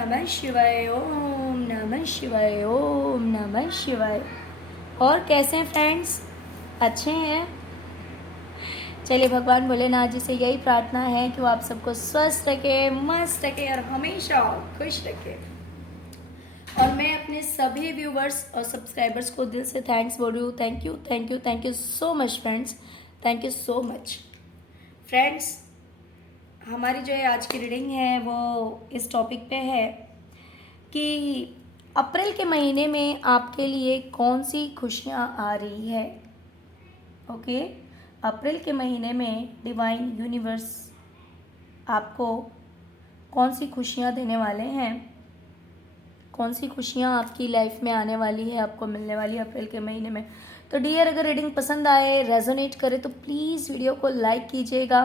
नमः शिवाय, ओम नमः शिवाय, ओम नमः शिवाय। और कैसे हैं फ्रेंड्स? अच्छे हैं? चलिए भगवान भोलेनाथ जी से यही प्रार्थना है कि वो आप सबको स्वस्थ रखे, मस्त रखे और हमेशा खुश रखे। और मैं अपने सभी व्यूवर्स और सब्सक्राइबर्स को दिल से थैंक्स बोल रही हूँ। Thank you, thank you, thank you so much friends. Thank you so much friends. हमारी जो है आज की रीडिंग है वो इस टॉपिक पे है कि अप्रैल के महीने में आपके लिए कौन सी खुशियाँ आ रही है। ओके, अप्रैल के महीने में डिवाइन यूनिवर्स आपको कौन सी खुशियाँ देने वाले हैं, कौन सी खुशियाँ आपकी लाइफ में आने वाली है, आपको मिलने वाली है अप्रैल के महीने में। तो डियर, अगर रीडिंग पसंद आए, रेजोनेट करे तो प्लीज़ वीडियो को लाइक कीजिएगा,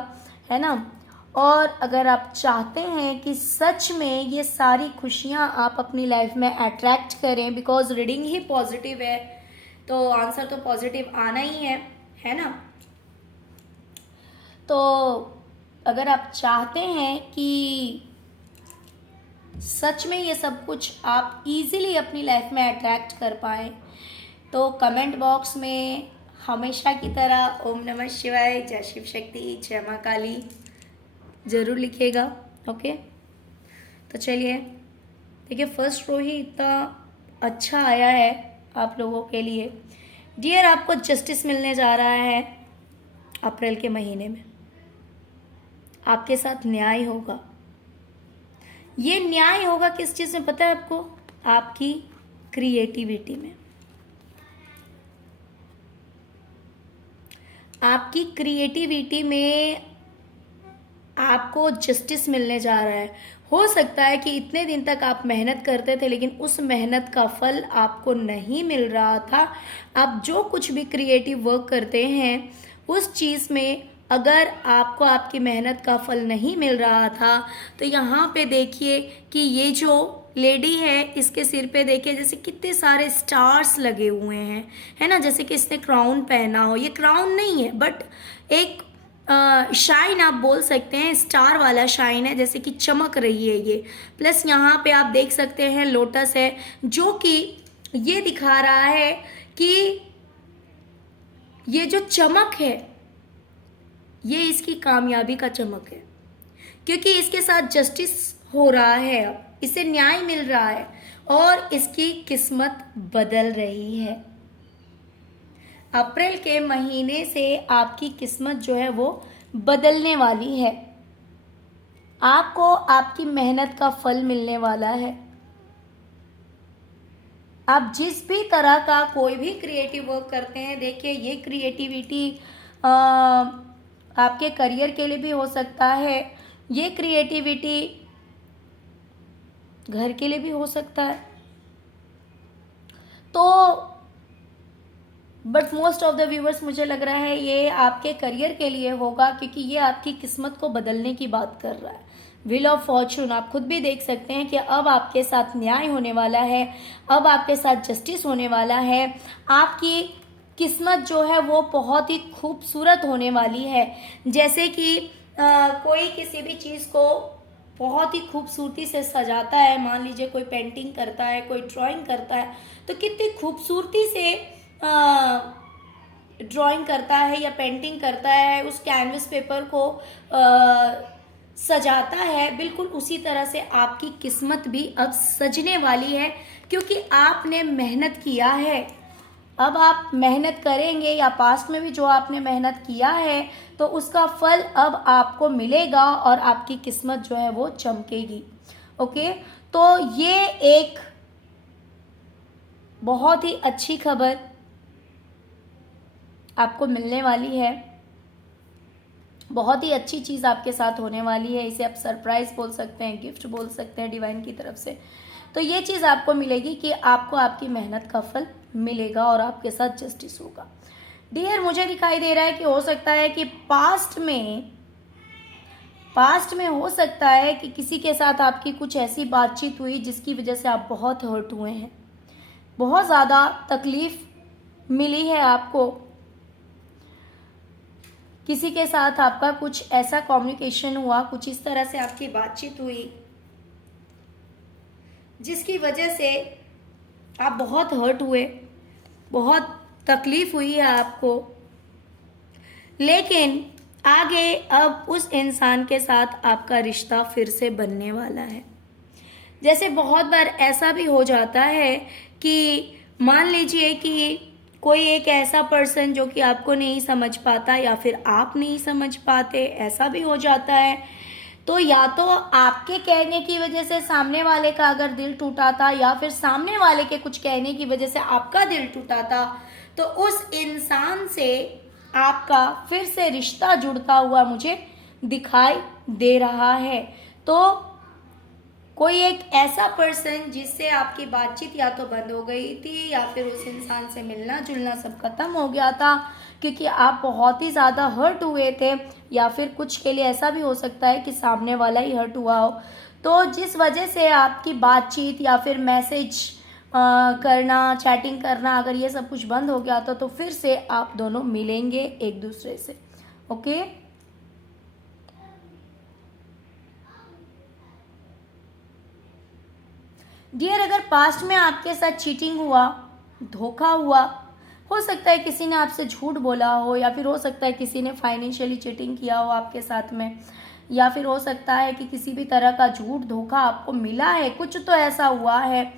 है ना। और अगर आप चाहते हैं कि सच में ये सारी खुशियाँ आप अपनी लाइफ में अट्रैक्ट करें, बिकॉज रीडिंग ही पॉजिटिव है तो आंसर तो पॉजिटिव आना ही है ना। तो अगर आप चाहते हैं कि सच में ये सब कुछ आप इजीली अपनी लाइफ में अट्रैक्ट कर पाएँ तो कमेंट बॉक्स में हमेशा की तरह ओम नमः शिवाय, जय शिव शक्ति, जय माँ काली ज़रूर लिखिएगा। ओके, तो चलिए देखिए, फर्स्ट रो ही इतना अच्छा आया है आप लोगों के लिए। डियर, आपको जस्टिस मिलने जा रहा है अप्रैल के महीने में। आपके साथ न्याय होगा। ये न्याय होगा किस चीज़ में पता है आपको? आपकी क्रिएटिविटी में। आपकी क्रिएटिविटी में आपको जस्टिस मिलने जा रहा है। हो सकता है कि इतने दिन तक आप मेहनत करते थे लेकिन उस मेहनत का फल आपको नहीं मिल रहा था। आप जो कुछ भी क्रिएटिव वर्क करते हैं उस चीज़ में अगर आपको आपकी मेहनत का फल नहीं मिल रहा था तो यहाँ पे देखिए कि ये जो लेडी है इसके सिर पे देखिए जैसे कितने सारे स्टार्स लगे हुए हैं, है ना। जैसे कि इसने क्राउन पहना हो। ये क्राउन नहीं है बट एक शाइन आप बोल सकते हैं, स्टार वाला शाइन है, जैसे कि चमक रही है ये। प्लस यहाँ पे आप देख सकते हैं लोटस है जो कि ये दिखा रहा है कि ये जो चमक है ये इसकी कामयाबी का चमक है, क्योंकि इसके साथ जस्टिस हो रहा है, अब इसे न्याय मिल रहा है और इसकी किस्मत बदल रही है। अप्रैल के महीने से आपकी किस्मत जो है वो बदलने वाली है। आपको आपकी मेहनत का फल मिलने वाला है। आप जिस भी तरह का कोई भी क्रिएटिव वर्क करते हैं, देखिए ये क्रिएटिविटी आपके करियर के लिए भी हो सकता है, ये क्रिएटिविटी घर के लिए भी हो सकता है। तो but most of the viewers मुझे लग रहा है ये आपके करियर के लिए होगा, क्योंकि ये आपकी किस्मत को बदलने की बात कर रहा है। व्हील ऑफ फॉर्चून आप खुद भी देख सकते हैं कि अब आपके साथ न्याय होने वाला है, अब आपके साथ जस्टिस होने वाला है। आपकी किस्मत जो है वो बहुत ही खूबसूरत होने वाली है। जैसे कि कोई किसी भी चीज़ को बहुत ही खूबसूरती से सजाता है, मान लीजिए कोई पेंटिंग करता है, कोई ड्राइंग करता है, तो कितनी खूबसूरती से ड्राइंग करता है या पेंटिंग करता है, उस कैनवस पेपर को सजाता है। बिल्कुल उसी तरह से आपकी किस्मत भी अब सजने वाली है, क्योंकि आपने मेहनत किया है। अब आप मेहनत करेंगे या पास्ट में भी जो आपने मेहनत किया है तो उसका फल अब आपको मिलेगा और आपकी किस्मत जो है वो चमकेगी। ओके, तो ये एक बहुत ही अच्छी खबर आपको मिलने वाली है। बहुत ही अच्छी चीज़ आपके साथ होने वाली है। इसे आप सरप्राइज बोल सकते हैं, गिफ्ट बोल सकते हैं डिवाइन की तरफ से। तो ये चीज़ आपको मिलेगी कि आपको आपकी मेहनत का फल मिलेगा और आपके साथ जस्टिस होगा। डियर, मुझे दिखाई दे रहा है कि हो सकता है कि पास्ट में हो सकता है कि किसी के साथ आपकी कुछ ऐसी बातचीत हुई जिसकी वजह से आप बहुत हर्ट हुए हैं, बहुत ज़्यादा तकलीफ मिली है आपको। किसी के साथ आपका कुछ ऐसा कम्युनिकेशन हुआ, कुछ इस तरह से आपकी बातचीत हुई जिसकी वजह से आप बहुत हर्ट हुए, बहुत तकलीफ हुई है आपको, लेकिन आगे अब उस इंसान के साथ आपका रिश्ता फिर से बनने वाला है। जैसे बहुत बार ऐसा भी हो जाता है कि मान लीजिए कि कोई एक ऐसा पर्सन जो कि आपको नहीं समझ पाता या फिर आप नहीं समझ पाते, ऐसा भी हो जाता है। तो या तो आपके कहने की वजह से सामने वाले का अगर दिल टूटा था या फिर सामने वाले के कुछ कहने की वजह से आपका दिल टूटा था, तो उस इंसान से आपका फिर से रिश्ता जुड़ता हुआ मुझे दिखाई दे रहा है। तो कोई एक ऐसा पर्सन जिससे आपकी बातचीत या तो बंद हो गई थी या फिर उस इंसान से मिलना जुलना सब खत्म हो गया था क्योंकि आप बहुत ही ज़्यादा हर्ट हुए थे, या फिर कुछ के लिए ऐसा भी हो सकता है कि सामने वाला ही हर्ट हुआ हो। तो जिस वजह से आपकी बातचीत या फिर मैसेज करना, चैटिंग करना, अगर ये सब कुछ बंद हो गया था तो फिर से आप दोनों मिलेंगे एक दूसरे से। ओके, डियर, अगर पास्ट में आपके साथ चीटिंग हुआ, धोखा हुआ, हो सकता है किसी ने आपसे झूठ बोला हो, या फिर हो सकता है किसी ने फाइनेंशियली चीटिंग किया हो आपके साथ में, या फिर हो सकता है कि किसी भी तरह का झूठ धोखा आपको मिला है, कुछ तो ऐसा हुआ है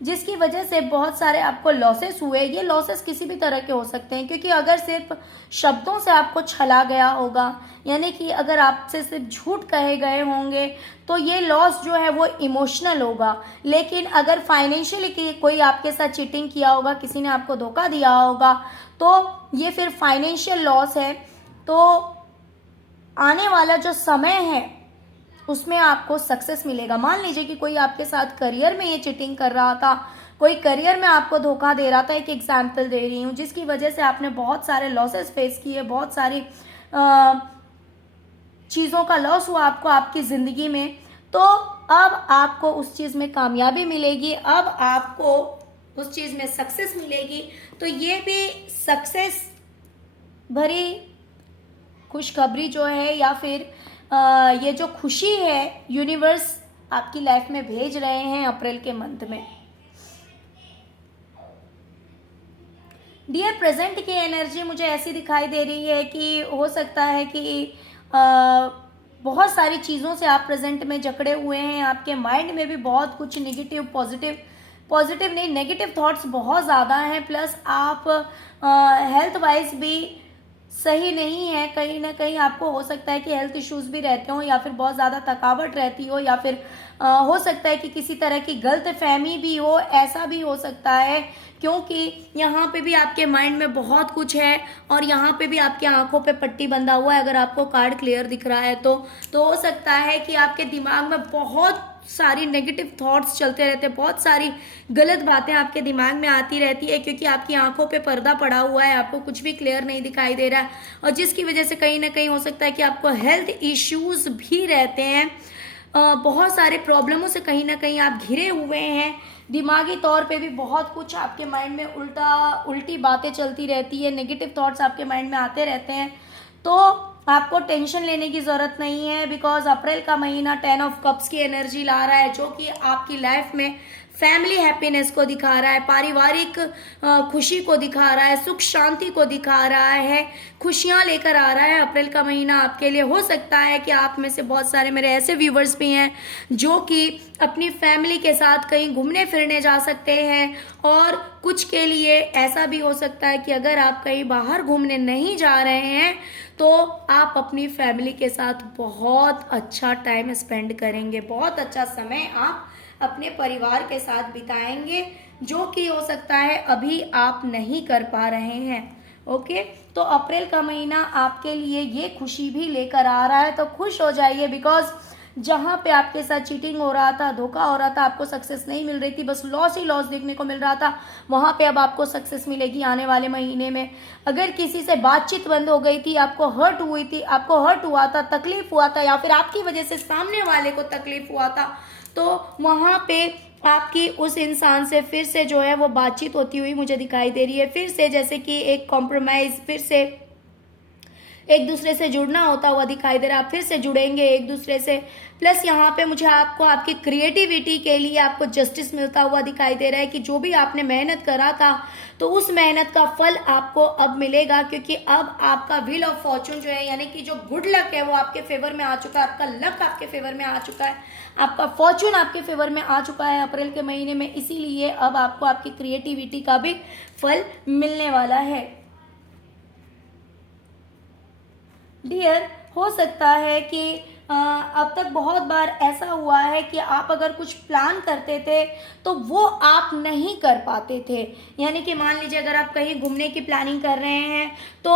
जिसकी वजह से बहुत सारे आपको लॉसेस हुए। ये लॉसेस किसी भी तरह के हो सकते हैं, क्योंकि अगर सिर्फ शब्दों से आपको छला गया होगा, यानी कि अगर आपसे सिर्फ झूठ कहे गए होंगे, तो ये लॉस जो है वो इमोशनल होगा। लेकिन अगर फाइनेंशियली कोई आपके साथ चीटिंग किया होगा, किसी ने आपको धोखा दिया होगा, तो ये फिर फाइनेंशियल लॉस है। तो आने वाला जो समय है उसमें आपको सक्सेस मिलेगा। मान लीजिए कि कोई आपके साथ करियर में ये चीटिंग कर रहा था, कोई करियर में आपको धोखा दे रहा था, एक एग्जाम्पल दे रही हूँ, जिसकी वजह से आपने बहुत सारे लॉसेस फेस किए, बहुत सारी चीज़ों का लॉस हुआ आपको आपकी ज़िंदगी में। तो अब आपको उस चीज़ में कामयाबी मिलेगी, अब आपको उस चीज़ में सक्सेस मिलेगी। तो ये भी सक्सेस भरी खुशखबरी जो है, या फिर ये जो खुशी है यूनिवर्स आपकी लाइफ में भेज रहे हैं अप्रैल के मंथ में। डियर, प्रेजेंट की एनर्जी मुझे ऐसी दिखाई दे रही है कि हो सकता है कि बहुत सारी चीज़ों से आप प्रेजेंट में जकड़े हुए हैं। आपके माइंड में भी बहुत कुछ नेगेटिव, पॉजिटिव नहीं, नेगेटिव थॉट्स बहुत ज़्यादा हैं। प्लस आप हेल्थ वाइज भी सही नहीं है, कहीं ना कहीं आपको हो सकता है कि हेल्थ इश्यूज भी रहते हो, या फिर बहुत ज़्यादा थकावट रहती हो, या फिर हो सकता है कि किसी तरह की गलत फहमी भी हो, ऐसा भी हो सकता है। क्योंकि यहाँ पे भी आपके माइंड में बहुत कुछ है और यहाँ पे भी आपके आंखों पे पट्टी बंधा हुआ है। अगर आपको कार्ड क्लियर दिख रहा है तो हो सकता है कि आपके दिमाग में बहुत सारी नेगेटिव थॉट्स चलते रहते हैं, बहुत सारी गलत बातें आपके दिमाग में आती रहती है, क्योंकि आपकी आंखों पे पर्दा पड़ा हुआ है, आपको कुछ भी क्लियर नहीं दिखाई दे रहा है, और जिसकी वजह से कहीं ना कहीं हो सकता है कि आपको हेल्थ इश्यूज भी रहते हैं। बहुत सारे प्रॉब्लमों से कहीं ना कहीं आप घिरे हुए हैं। दिमागी तौर पे भी बहुत कुछ आपके माइंड में उल्टी बातें चलती रहती है, नेगेटिव थॉट्स आपके माइंड में आते रहते हैं। तो आपको टेंशन लेने की ज़रूरत नहीं है, बिकॉज अप्रैल का महीना 10 ऑफ कप्स की एनर्जी ला रहा है, जो कि आपकी लाइफ में फैमिली हैप्पीनेस को दिखा रहा है, पारिवारिक खुशी को दिखा रहा है, सुख शांति को दिखा रहा है, खुशियां लेकर आ रहा है। अप्रैल का महीना आपके लिए हो सकता है कि आप में से बहुत सारे मेरे ऐसे व्यूवर्स भी हैं जो कि अपनी फैमिली के साथ कहीं घूमने फिरने जा सकते हैं, और कुछ के लिए ऐसा भी हो सकता है कि अगर आप कहीं बाहर घूमने नहीं जा रहे हैं तो आप अपनी फैमिली के साथ बहुत अच्छा टाइम स्पेंड करेंगे, बहुत अच्छा समय आप अपने परिवार के साथ बिताएंगे, जो कि हो सकता है अभी आप नहीं कर पा रहे हैं। ओके, तो अप्रैल का महीना आपके लिए ये खुशी भी लेकर आ रहा है, तो खुश हो जाइए। बिकॉज जहाँ पे आपके साथ चीटिंग हो रहा था, धोखा हो रहा था, आपको सक्सेस नहीं मिल रही थी, बस लॉस ही लॉस देखने को मिल रहा था, वहाँ पे अब आपको सक्सेस मिलेगी आने वाले महीने में। अगर किसी से बातचीत बंद हो गई थी, आपको हर्ट हुआ था, तकलीफ हुआ था, या फिर आपकी वजह से सामने वाले को तकलीफ हुआ था, तो वहाँ पे आपकी उस इंसान से फिर से जो है वो बातचीत होती हुई मुझे दिखाई दे रही है। फिर से जैसे कि एक कॉम्प्रोमाइज़, फिर से एक दूसरे से जुड़ना होता हुआ दिखाई दे रहा है। आप फिर से जुड़ेंगे एक दूसरे से। प्लस यहाँ पे मुझे आपको आपकी क्रिएटिविटी के लिए आपको जस्टिस मिलता हुआ दिखाई दे रहा है कि जो भी आपने मेहनत करा था तो उस मेहनत का फल आपको अब मिलेगा, क्योंकि अब आपका व्हील ऑफ फॉर्चून जो है यानी कि जो गुड लक है वो आपके फेवर में आ चुका है, आपका लक आपके फेवर में आ चुका है, आपका फॉर्चून आपके फेवर में आ चुका है अप्रैल के महीने में। इसीलिए अब आपको आपकी क्रिएटिविटी का भी फल मिलने वाला है। डियर, हो सकता है कि अब तक बहुत बार ऐसा हुआ है कि आप अगर कुछ प्लान करते थे तो वो आप नहीं कर पाते थे। यानी कि मान लीजिए अगर आप कहीं घूमने की प्लानिंग कर रहे हैं तो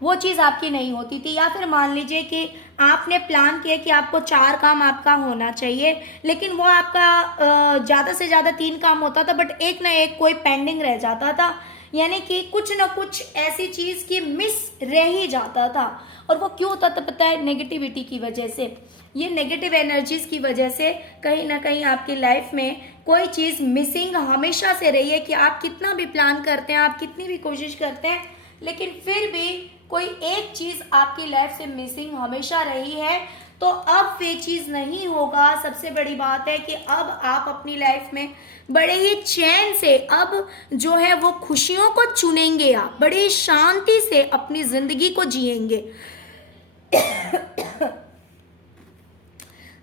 वो चीज़ आपकी नहीं होती थी, या फिर मान लीजिए कि आपने प्लान किया कि आपको 4 काम आपका होना चाहिए, लेकिन वो आपका ज़्यादा से ज़्यादा 3 काम होता था, बट एक ना एक कोई पेंडिंग रह जाता था। यानी कि कुछ ना कुछ ऐसी चीज़ की मिस रह ही जाता था। और वो क्यों होता था पता है? नेगेटिविटी की वजह से। ये नेगेटिव एनर्जीज की वजह से कहीं ना कहीं आपकी लाइफ में कोई चीज़ मिसिंग हमेशा से रही है कि आप कितना भी प्लान करते हैं, आप कितनी भी कोशिश करते हैं, लेकिन फिर भी कोई एक चीज़ आपकी लाइफ से मिसिंग हमेशा रही है। तो अब वे चीज़ नहीं होगा। सबसे बड़ी बात है कि अब आप अपनी लाइफ में बड़े ही चैन से अब जो है वो खुशियों को चुनेंगे, आप बड़े शांति से अपनी जिंदगी को जिएंगे।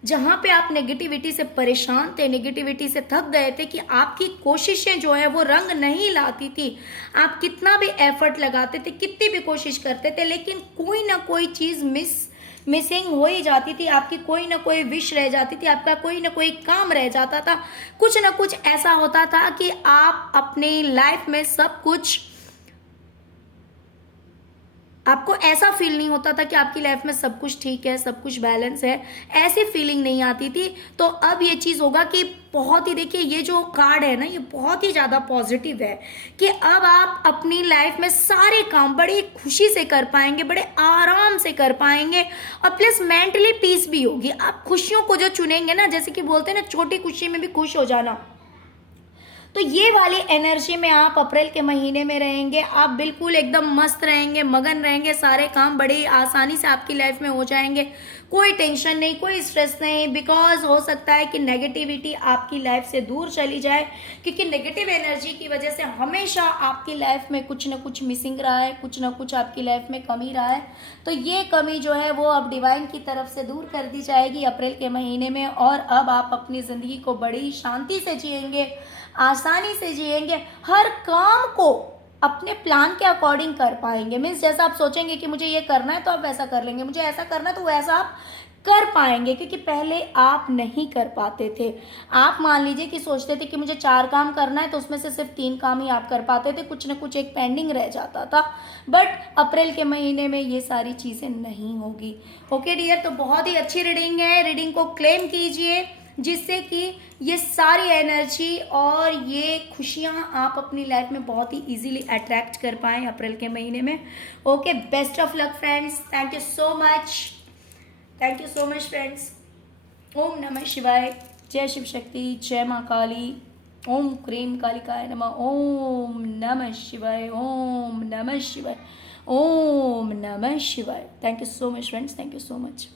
जहाँ पे आप नेगेटिविटी से परेशान थे, नेगेटिविटी से थक गए थे कि आपकी कोशिशें जो है वो रंग नहीं लाती थी, आप कितना भी एफर्ट लगाते थे, कितनी भी कोशिश करते थे, लेकिन कोई ना कोई चीज़ मिसिंग हो ही जाती थी, आपकी कोई ना कोई विश रह जाती थी, आपका कोई ना कोई काम रह जाता था, कुछ ना कुछ ऐसा होता था कि आप अपनी लाइफ में सब कुछ, आपको ऐसा फील नहीं होता था कि आपकी लाइफ में सब कुछ ठीक है, सब कुछ बैलेंस है, ऐसी फीलिंग नहीं आती थी। तो अब ये चीज़ होगा कि बहुत ही, देखिए ये जो कार्ड है ना ये बहुत ही ज़्यादा पॉजिटिव है कि अब आप अपनी लाइफ में सारे काम बड़ी खुशी से कर पाएंगे, बड़े आराम से कर पाएंगे, और प्लस मेंटली पीस भी होगी। आप खुशियों को जो चुनेंगे ना, जैसे कि बोलते हैं ना छोटी खुशी में भी खुश हो जाना, तो ये वाली एनर्जी में आप अप्रैल के महीने में रहेंगे। आप बिल्कुल एकदम मस्त रहेंगे, मगन रहेंगे, सारे काम बड़ी आसानी से आपकी लाइफ में हो जाएंगे, कोई टेंशन नहीं, कोई स्ट्रेस नहीं। बिकॉज हो सकता है कि नेगेटिविटी आपकी लाइफ से दूर चली जाए, क्योंकि नेगेटिव एनर्जी की वजह से हमेशा आपकी लाइफ में कुछ ना कुछ मिसिंग रहा है, कुछ ना कुछ आपकी लाइफ में कमी रहा है। तो ये कमी जो है वो अब डिवाइन की तरफ से दूर कर दी जाएगी अप्रैल के महीने में, और अब आप अपनी ज़िंदगी को बड़ी शांति से जिएंगे, आसानी से जिएंगे, हर काम को अपने प्लान के अकॉर्डिंग कर पाएंगे। मीन्स जैसा आप सोचेंगे कि मुझे ये करना है तो आप वैसा कर लेंगे, मुझे ऐसा करना है तो वैसा आप कर पाएंगे, क्योंकि पहले आप नहीं कर पाते थे। आप मान लीजिए कि सोचते थे कि मुझे 4 काम करना है तो उसमें से सिर्फ 3 काम ही आप कर पाते थे, कुछ ना कुछ एक पेंडिंग रह जाता था। बट अप्रैल के महीने में ये सारी चीज़ें नहीं होगी। ओके डियर, तो बहुत ही अच्छी रीडिंग है, रीडिंग को क्लेम कीजिए, जिससे कि ये सारी एनर्जी और ये खुशियाँ आप अपनी लाइफ में बहुत ही इजीली अट्रैक्ट कर पाएँ अप्रैल के महीने में। Okay, best of luck friends, thank you so much, thank you so much friends. ओम नमः शिवाय, जय शिव शक्ति, जय माँ काली, ओम क्रीम कालिकाय नमः, ओम नमः शिवाय, ओम नमः शिवाय, ओम नमः शिवाय। Thank you so much friends, thank you so much.